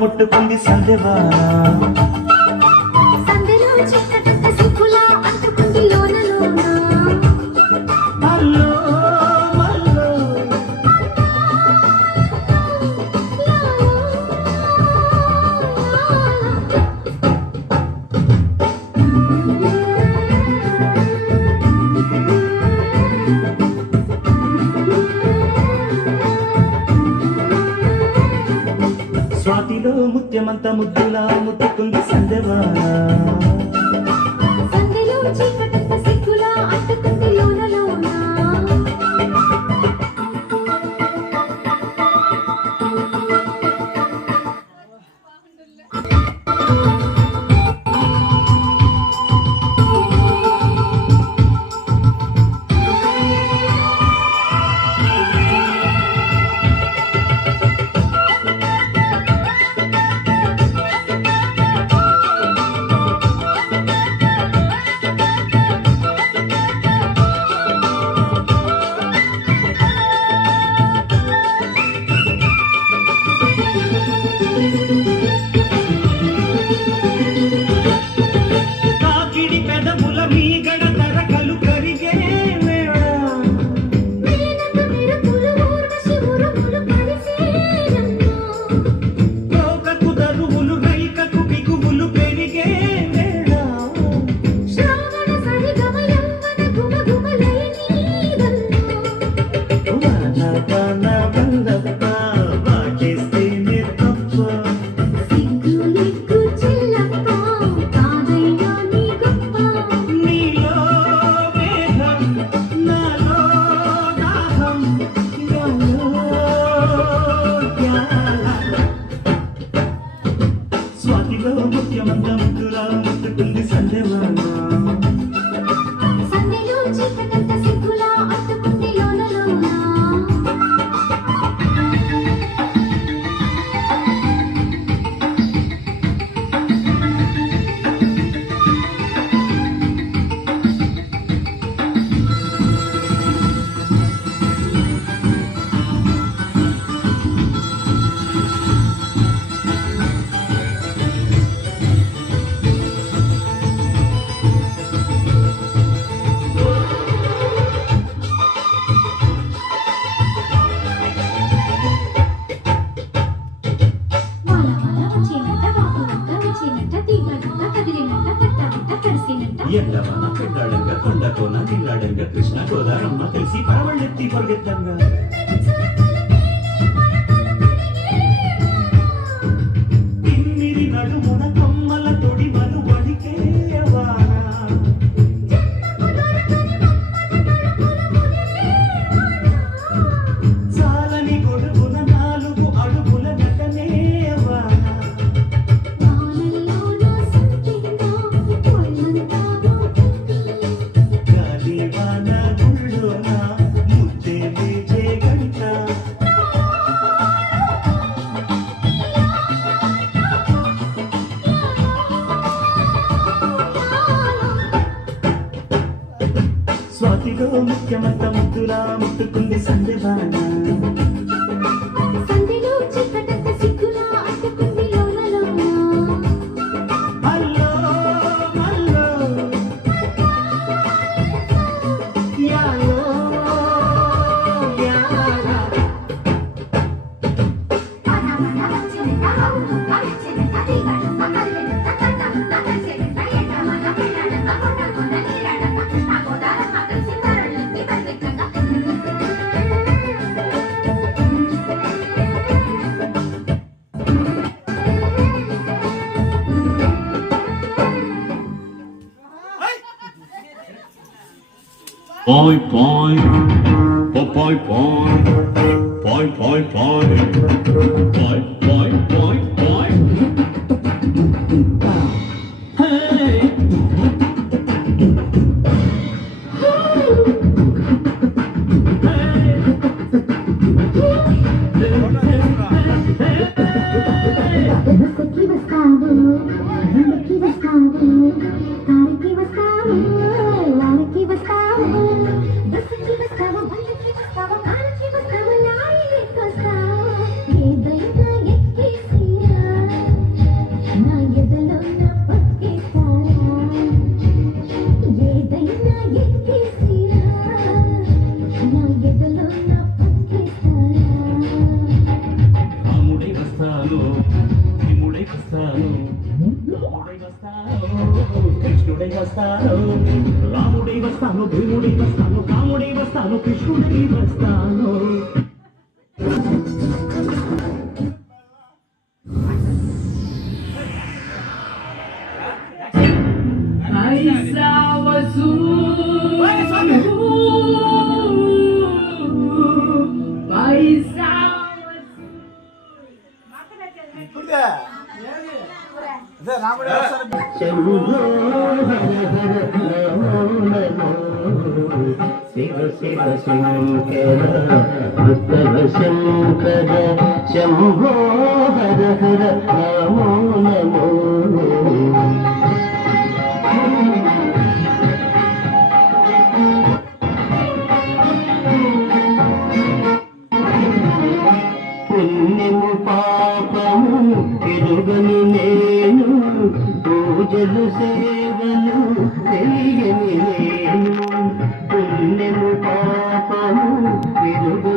ముట్టుకుంది సందెవా సందెలో చిక్కటంత సిక్కులా అంటుకుంది లోన లోన మల్లో మల్లో స్వాతిలో ముత్యమంత ముద్దులా ముట్టుకుంది సందెవా సందెలో చిక్కటంత సిక్కులా అంటుకుంది లోన లోన కాకిడి పెదముల మీగడ తరకలు కరిగే వేళ మేనక మెరుపులు ఊర్వశి ఉరుములు కలిసేనమ్మా లోకకు దరువులు రైకకు బిగువులు పెరిగే వేళ శ్రావణ సరిగమ యవ్వన గుమగుమలయనీదమ్మా వాన వల్లప్ప వాటేస్తేనే తప్ప సిగ్గు ఎగ్గు చెల్లప్ప కాదయ్యా నీ గొప్ప నీలో మేఘం నాలో దాహం యాలో యాల స్వాతిలో ముఖ్యమంత ముద్దులా ముట్టుకుంది సందేవాన సందెలో చిక్కటంత సిగ్గులా అంటుకుంది లోన లోన వాల వాల వచ్చినట్ట వాపునంట వచ్చినట్ట తీగడంట కదిలినట్ట కట్టబిట్ట కడిసినట్ట ఎండవాన పెద్దాడంగా కొండకోన దిల్లాడంగా కృష్ణ గోదారమ్మ కలిసి పరవళ్ళెత్తి పొరుగెత్తంగా తిమ్మిరి నడుమున కొమ్మల తొడిమలు వడికేయవాన చాలని గొడుగున 4 అడుగుల నటనేయవాన వానల్లోన సంతిందా ఒళ్ళంతా గోపింది గాలివాన గుళ్ళోన ముద్దే లేచే గంట స్వాతిలో ముఖ్యమంత ముద్దులా ముట్టుకుంది సందెవాన సందెలో చిక్కటంత సిగ్గులా అంటుకుంది లోన లోన మల్లో మల్లో యాలో యాల Poi poi, poi poi poi, poi poi poi, poi poi poi. Hey. బస్సుకి వస్తావు బండికి వస్తావు కారుకి వస్తావు లారీకి వస్తావు బస్సుకి వస్తావు బండికి వస్తావు కారుకి వస్తావు లారీకి వస్తావు ఏదైనా ఎక్కేసిరా వస్తాను భీముడై వస్తాను రాముడై వస్తాను కృష్ణుడై వస్తాను రాముడై వస్తాను భీముడై వస్తాను రాముడై వస్తాను కృష్ణుడై వస్తాను శివ శివ శంకర ఉత్తర శంకర శంభో హర హర నమో నమో పుణ్యము పాపము ఎరుగని నేను పూజలు సేవలు తెలియని నేను పుణ్యము పాపము ఎరుగని